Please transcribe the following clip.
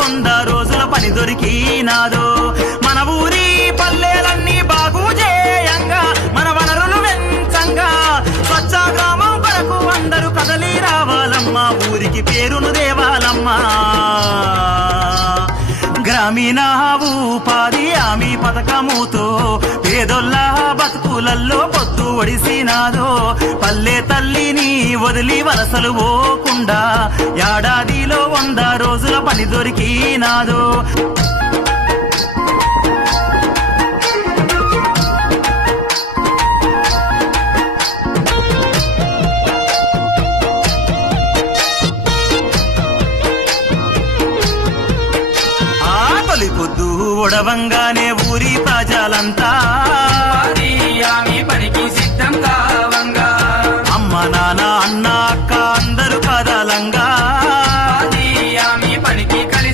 100 రోజుల పని దొరికినాదో మన ఊరి పల్లెలన్నీ బాగు చేయంగా మన వనరులు వెంచంగా స్వచ్ఛ గ్రామం కొరకు అందరూ కదలి రావాలమ్మా ఊరికి పేరును దేవాలమ్మా గ్రామీణ ఉపాధి హామీ పథకముతో పేదొల్ల బతుకులల్లో పొద్దు ఒడిసినాదో పల్లె తల్లిని వదిలి వలసలు పోకుండా ఏడాదిలో 100 రోజుల పని దొరికినాదో పొద్దు ఒడవంగానే ఊరి ప్రజలంతా పనికి సిద్ధం కావంగా అమ్మ నాన్న అన్నా